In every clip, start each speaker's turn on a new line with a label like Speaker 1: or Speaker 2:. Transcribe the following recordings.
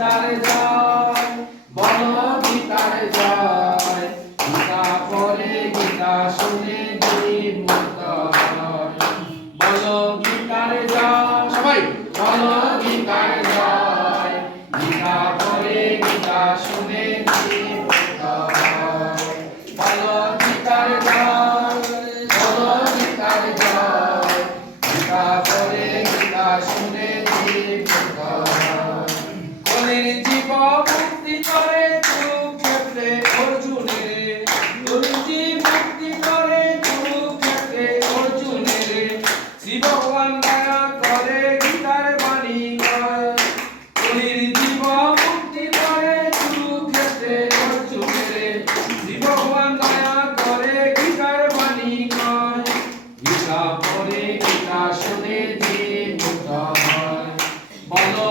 Speaker 1: গীতার জয়, বলো গীতার জয়। গীতা পড়ে, গীতা শুনে জীব সবাই, বলো গীতার জয়। গীতা পড়ে, গীতা শুনে জীব মুক্ত বলো গীতার জয়, বলো গীতার পড়ে, গীতা শুনে জীব মুক্ত হয় কলির জীব মুক্তি করে কুরুক্ষেত্রে অর্জুনের কলির জীব মুক্তি করে কুরুক্ষেত্রে অর্জুনের শ্রী ভগবান দয়া করে গীতার বাণী কয় কলির জীব মুক্তি করে কুরুক্ষেত্রে অর্জুনের শ্রী ভগবান দয়া করে গীতার বাণী কয় গীতা পড়ে গীতা শুনে জীব মুক্ত হয় বলো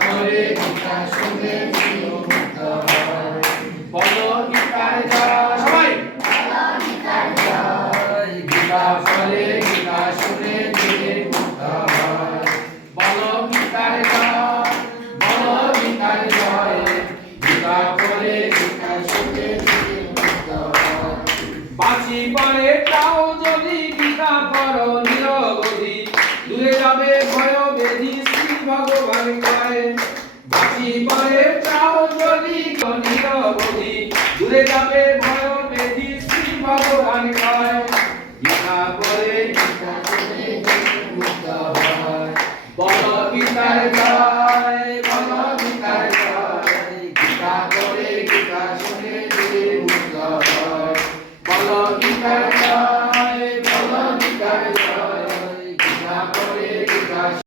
Speaker 1: পড়ে গীতা শুনে হয়। বলো গীতার জয় সবাই। জয় গীতা পড়ে গীতা শুনে যে মুক্ত হয়। বলো গীতার জয় বলো গীতার জয় গীতা পড়ে গীতা শুনে যে মুক্ত হয়। বাঁচি পরে তাও যদি গীতা করো নিরবধি দূরে যাবে ভয় ভগবান করে। বাঁচি বলে চাও যদি গণিত বলি দূরে যাবে ভয় বেদি শ্রী ভগবান করে। গীতা বলে বল গীতার জয় বল গীতা বলে গীতা গীতার